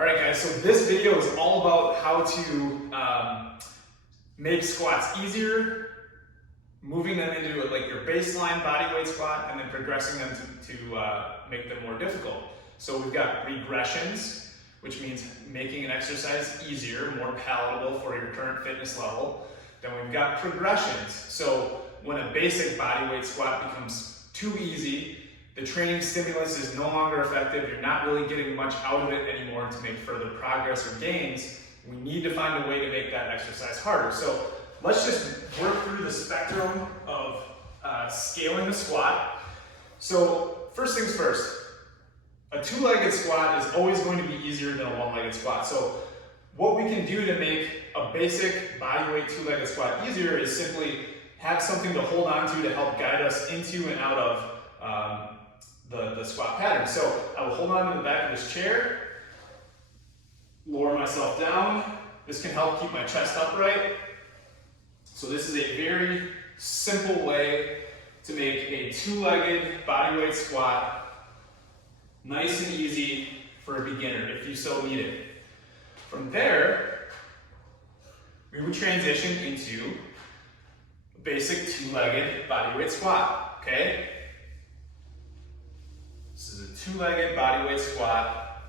All right, guys, so this video is all about how to make squats easier, moving them into like your baseline body weight squat, and then progressing them to make them more difficult. So we've got regressions, which means making an exercise easier, more palatable for your current fitness level. Then we've got progressions. So when a basic body weight squat becomes too easy, the training stimulus is no longer effective, you're not really getting much out of it anymore to make further progress or gains, we need to find a way to make that exercise harder. So let's just work through the spectrum of scaling the squat. So first things first, a two-legged squat is always going to be easier than a one-legged squat. So what we can do to make a basic body weight two-legged squat easier is simply have something to hold on to help guide us into and out of the squat pattern. So I will hold on to the back of this chair, lower myself down. This can help keep my chest upright. So this is a very simple way to make a two-legged body weight squat nice and easy for a beginner if you so need it. From there, we would transition into a basic two-legged body weight squat, okay? This is a two-legged body weight squat.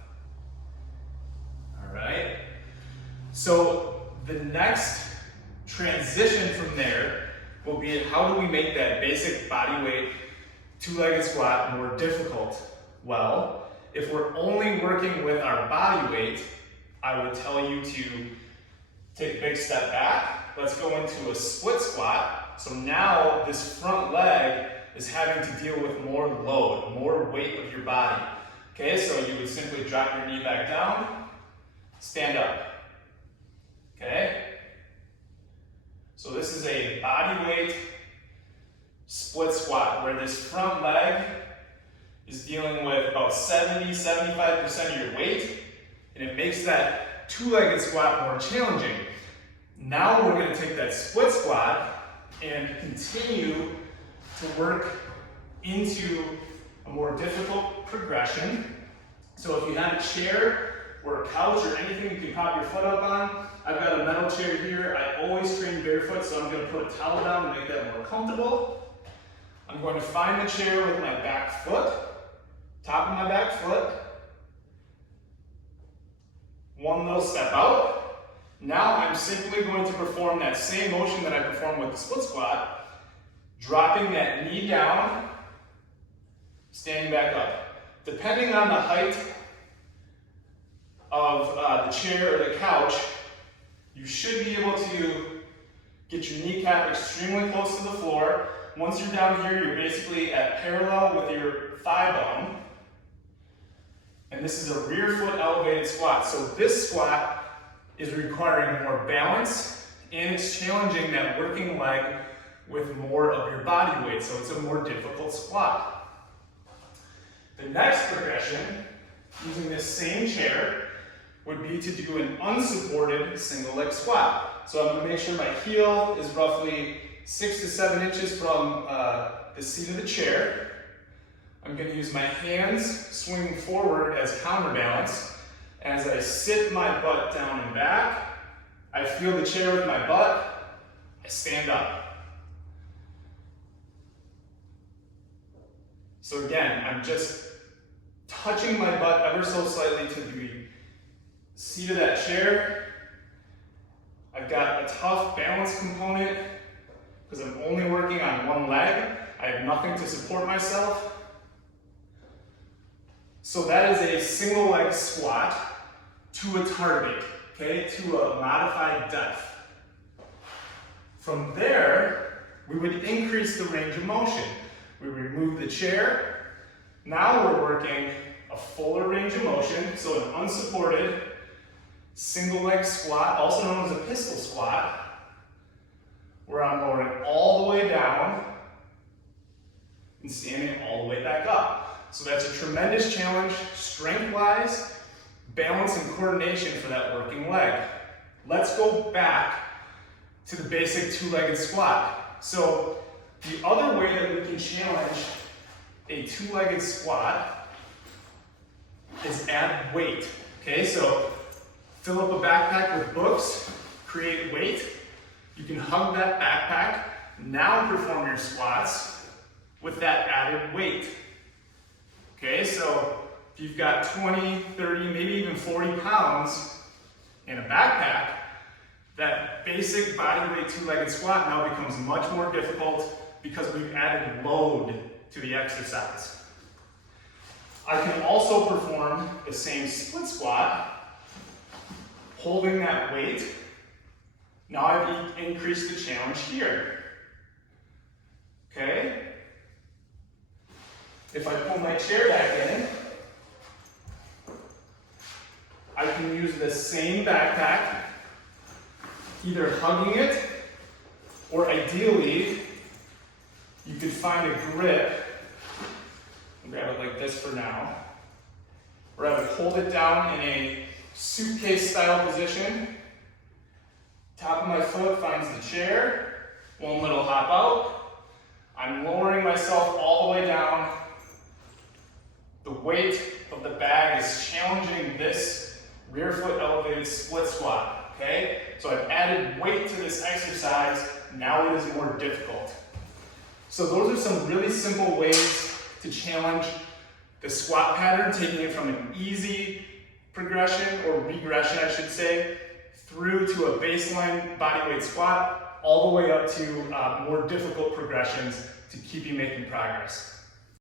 All right. So the next transition from there will be how do we make that basic body weight two-legged squat more difficult? Well, if we're only working with our body weight, I would tell you to take a big step back. Let's go into a split squat. So now this front leg is having to deal with more load, more weight of your body. Okay, so you would simply drop your knee back down, stand up. Okay? So this is a body weight split squat where this front leg is dealing with about 70-75% of your weight, and it makes that two-legged squat more challenging. Now we're going to take that split squat and continue to work into a more difficult progression. So if you have a chair or a couch or anything you can prop your foot up on, I've got a metal chair here. I always train barefoot, so I'm going to put a towel down to make that more comfortable. I'm going to find the chair with my back foot, top of my back foot. One little step out. Now I'm simply going to perform that same motion that I performed with the split squat, dropping that knee down, standing back up. Depending on the height of the chair or the couch, you should be able to get your kneecap extremely close to the floor. Once you're down here, you're basically at parallel with your thigh bone. And this is a rear foot elevated squat. So this squat is requiring more balance, and it's challenging that working leg with more of your body weight, so it's a more difficult squat. The next progression, using this same chair, would be to do an unsupported single leg squat. So I'm going to make sure my heel is roughly 6 to 7 inches from the seat of the chair. I'm going to use my hands swinging forward as counterbalance. As I sit my butt down and back, I feel the chair with my butt, I stand up. So again, I'm just touching my butt ever so slightly to the seat of that chair. I've got a tough balance component because I'm only working on one leg. I have nothing to support myself. So that is a single leg squat to a target, okay, to a modified depth. From there, we would increase the range of motion. We remove the chair. Now we're working a fuller range of motion, so an unsupported single leg squat, also known as a pistol squat, where I'm lowering all the way down and standing all the way back up. So that's a tremendous challenge, strength-wise, balance and coordination for that working leg. Let's go back to the basic two-legged squat. So the other way that we can challenge a two-legged squat is add weight Okay, so fill up a backpack with books, create weight. You can hug that backpack, now perform your squats with that added weight. Okay, so if you've got 20, 30, maybe even 40 pounds in a backpack, that basic bodyweight two-legged squat now becomes much more difficult because we've added load to the exercise. I can also perform the same split squat, holding that weight. Now I've increased the challenge here. Okay? If I pull my chair back in, I can use the same backpack, either hugging it, or ideally, you could find a grip. Grab it like this for now. Or I would hold it down in a suitcase style position. Top of my foot finds the chair. One little hop out. I'm lowering myself all the way down. The weight of the bag is challenging this rear foot elevated split squat. Okay? So I've added weight to this exercise. Now it is more difficult. So those are some really simple ways to challenge the squat pattern, taking it from an easy progression, or regression I should say, through to a baseline bodyweight squat, all the way up to more difficult progressions to keep you making progress.